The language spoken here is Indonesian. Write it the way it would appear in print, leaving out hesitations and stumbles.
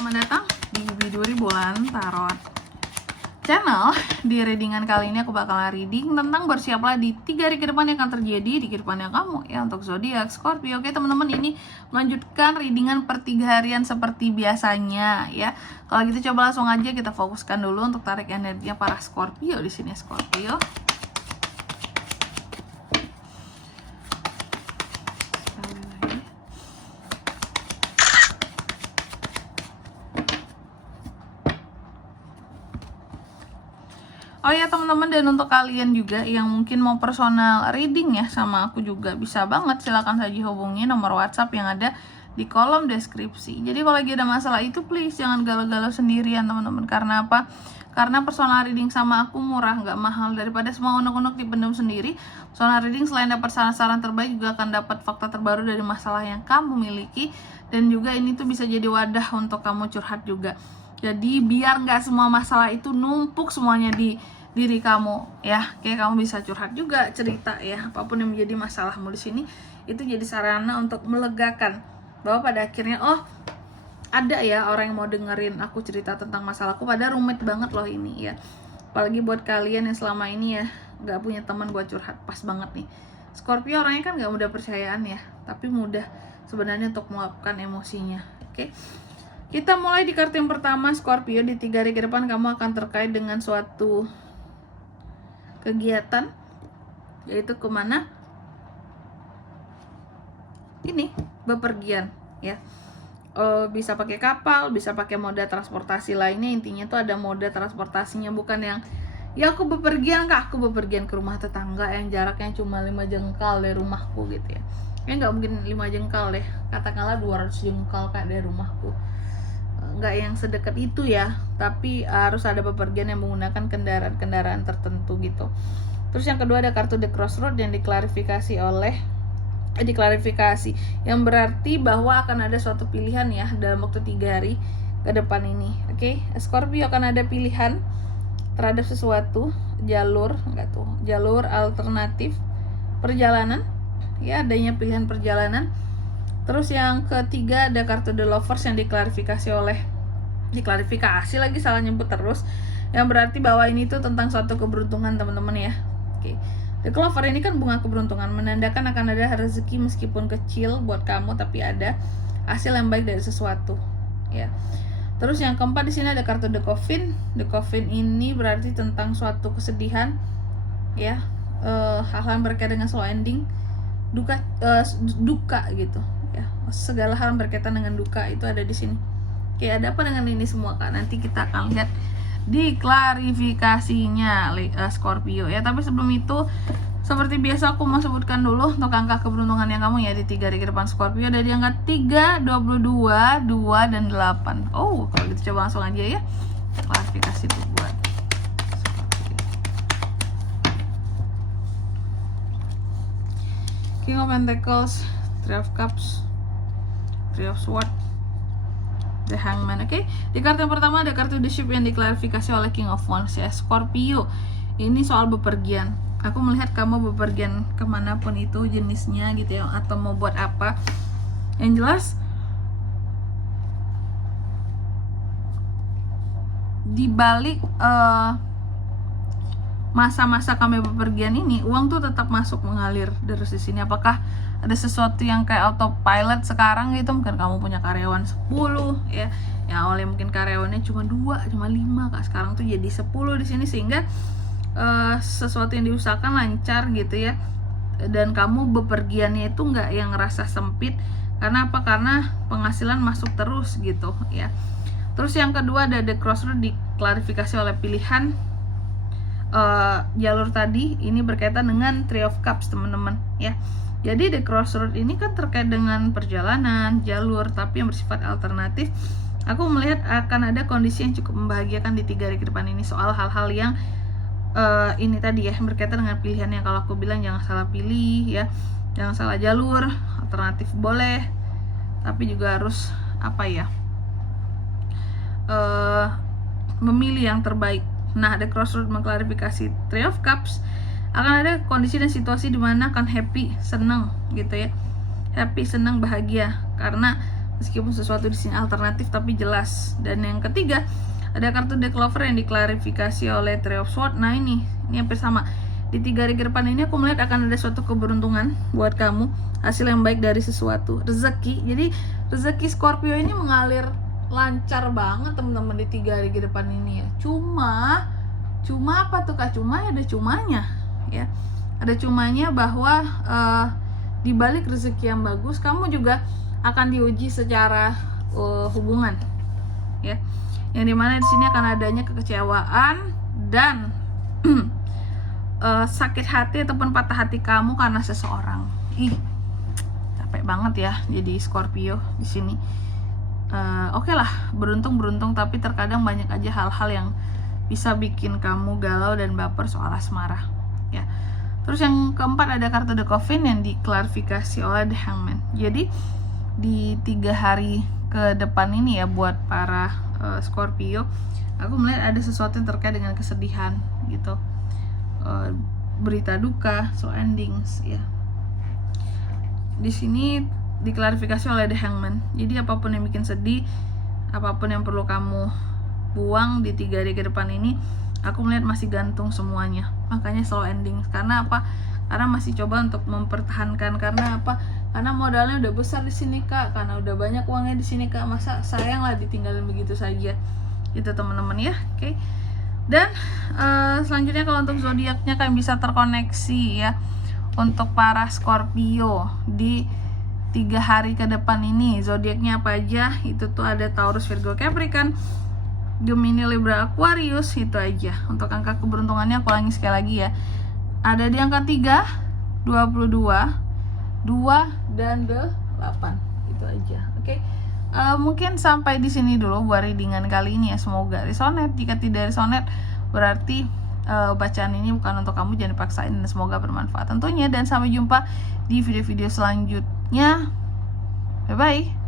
Selamat datang di Biduri Bulan Tarot Channel. Di readingan kali ini aku bakalan reading tentang bersiaplah di 3 hari ke depan yang akan terjadi di kehidupannya kamu ya, untuk zodiak Scorpio. Oke teman-teman, ini melanjutkan readingan per 3 harian seperti biasanya ya. Kalau gitu coba langsung aja kita fokuskan dulu untuk tarik energinya para Scorpio di sini Scorpio. Oh ya teman-teman, dan untuk kalian juga yang mungkin mau personal reading ya sama aku juga bisa banget, silahkan saja hubungi nomor WhatsApp yang ada di kolom deskripsi. Jadi kalau lagi ada masalah itu please jangan galau-galau sendirian teman-teman. Karena apa? Karena personal reading sama aku murah, nggak mahal. Daripada semua unek-unek dipendam sendiri, personal reading selain dapat saran-saran terbaik juga akan dapat fakta terbaru dari masalah yang kamu miliki. Dan juga ini tuh bisa jadi wadah untuk kamu curhat juga. Jadi biar nggak semua masalah itu numpuk semuanya di diri kamu ya. Kayak kamu bisa curhat juga, cerita ya, apapun yang menjadi masalahmu di sini itu jadi sarana untuk melegakan bahwa pada akhirnya oh ada ya orang yang mau dengerin aku cerita tentang masalahku, padahal rumit banget loh ini ya. Apalagi buat kalian yang selama ini ya nggak punya teman buat curhat, pas banget nih. Scorpio orangnya kan nggak mudah percayaan ya, tapi mudah sebenarnya untuk meluapkan emosinya. Oke. Kita mulai di kartu yang pertama Scorpio. Di 3 hari ke depan kamu akan terkait dengan suatu kegiatan, yaitu kemana? Ini bepergian ya. Bisa pakai kapal, bisa pakai moda transportasi lainnya. Intinya tuh ada moda transportasinya, bukan yang ya aku bepergian ke rumah tetangga yang jaraknya cuma 5 jengkal dari rumahku gitu ya. Nggak mungkin 5 jengkal deh, katakanlah 200 jengkal kayak dari rumahku. Nggak yang sedekat itu ya, tapi harus ada bepergian yang menggunakan kendaraan-kendaraan tertentu gitu. Terus yang kedua ada kartu The Crossroad yang diklarifikasi yang berarti bahwa akan ada suatu pilihan ya dalam waktu 3 hari ke depan ini. Oke, Scorpio akan ada pilihan terhadap sesuatu, jalur alternatif perjalanan ya, adanya pilihan perjalanan. Terus yang ketiga ada kartu The Lovers yang diklarifikasi lagi, salah nyebut terus, yang berarti bahwa ini tuh tentang suatu keberuntungan teman-teman ya. Oke. The Clover ini kan bunga keberuntungan, menandakan akan ada rezeki meskipun kecil buat kamu, tapi ada hasil yang baik dari sesuatu ya. Terus yang keempat di sini ada kartu The Coffin. The Coffin ini berarti tentang suatu kesedihan ya, hal-hal yang berkaitan dengan slow ending, duka gitu ya. Segala hal yang berkaitan dengan duka itu ada di sini. Oke, ada apa dengan ini semua Kak? Nanti kita akan lihat di klarifikasinya Scorpio ya. Tapi sebelum itu, seperti biasa aku mau sebutkan dulu untuk angka keberuntungan yang kamu ya di 3 hari ke depan Scorpio. Dari angka 3, 22, 2, dan 8. Oh, kalau gitu coba langsung aja ya klarifikasi tuh buat Scorpio. King of Pentacles, Three of Cups, Three of Swords, The Hangman. Oke. Di kartu yang pertama ada kartu The Ship yang diklarifikasi oleh King of Wands ya. Scorpio, ini soal bepergian. Aku melihat kamu bepergian kemanapun itu jenisnya gitu ya, atau mau buat apa. Yang jelas di balik masa-masa kami bepergian ini, uang tuh tetap masuk mengalir dari sini. Apakah ada sesuatu yang kayak autopilot sekarang gitu? Mungkin kamu punya karyawan 10 ya, yang awalnya mungkin karyawannya cuma 2, cuma 5 Kak, sekarang tuh jadi 10 di sini, sehingga sesuatu yang diusahakan lancar gitu ya. Dan kamu bepergiannya itu nggak yang ngerasa sempit. Karena apa? Karena penghasilan masuk terus gitu ya. Terus yang kedua ada The Crossroad diklarifikasi oleh pilihan jalur tadi. Ini berkaitan dengan Three of Cups teman-teman ya. Jadi The Crossroad ini kan terkait dengan perjalanan, jalur, tapi yang bersifat alternatif. Aku melihat akan ada kondisi yang cukup membahagiakan di 3 hari ke depan ini, soal hal-hal yang ini tadi ya, berkaitan dengan pilihan yang kalau aku bilang jangan salah pilih ya, jangan salah jalur, alternatif boleh, tapi juga harus apa ya, memilih yang terbaik. Nah, The Crossroad mengklarifikasi Three of Cups, akan ada kondisi dan situasi dimana akan happy, senang gitu ya, happy, senang, bahagia, karena meskipun sesuatu di sini alternatif tapi jelas. Dan yang ketiga, ada kartu deck lover yang diklarifikasi oleh Three of Swords. Nah ini hampir sama. Di 3 hari ke depan ini aku melihat akan ada suatu keberuntungan buat kamu, hasil yang baik dari sesuatu, rezeki. Jadi rezeki Scorpio ini mengalir lancar banget teman-teman di 3 hari ke depan ini ya. Cuma apa tuh Kak? Cuma ada cumanya ya. Ada cumanya bahwa di balik rezeki yang bagus, kamu juga akan diuji secara hubungan ya. Yang dimana di sini akan adanya kekecewaan dan sakit hati ataupun patah hati kamu karena seseorang. Capek banget ya jadi Scorpio di sini. Oke lah, beruntung tapi terkadang banyak aja hal-hal yang bisa bikin kamu galau dan baper soal asmara ya. Terus yang keempat ada kartu The Coffin yang diklarifikasi oleh The Hangman. Jadi di 3 hari ke depan ini ya buat para Scorpio, aku melihat ada sesuatu yang terkait dengan kesedihan gitu. Berita duka, so endings ya. Di sini diklarifikasi oleh The Hangman. Jadi apapun yang bikin sedih, apapun yang perlu kamu buang di 3 hari ke depan ini, aku melihat masih gantung semuanya. Makanya slow ending. Karena apa? Karena masih coba untuk mempertahankan. Karena apa? Karena modalnya udah besar di sini Kak. Karena udah banyak uangnya di sini Kak. Masa sayang lah ditinggalin begitu saja. Gitu teman-teman ya. Oke. Dan selanjutnya kalau untuk zodiaknya kalian bisa terkoneksi ya. Untuk para Scorpio di 3 hari ke depan ini, zodiaknya apa aja? Itu tuh ada Taurus, Virgo, Capricorn, Gemini, Libra, Aquarius. Itu aja. Untuk angka keberuntungannya aku ulangi sekali lagi ya. Ada di angka 3, 22, 2 dan 8. Itu aja. Oke. Mungkin sampai di sini dulu buat readingan kali ini ya. Semoga resonate. Jika tidak resonate, berarti bacaan ini bukan untuk kamu, jangan dipaksain, dan semoga bermanfaat tentunya. Dan sampai jumpa di video-video selanjutnya. Bye bye.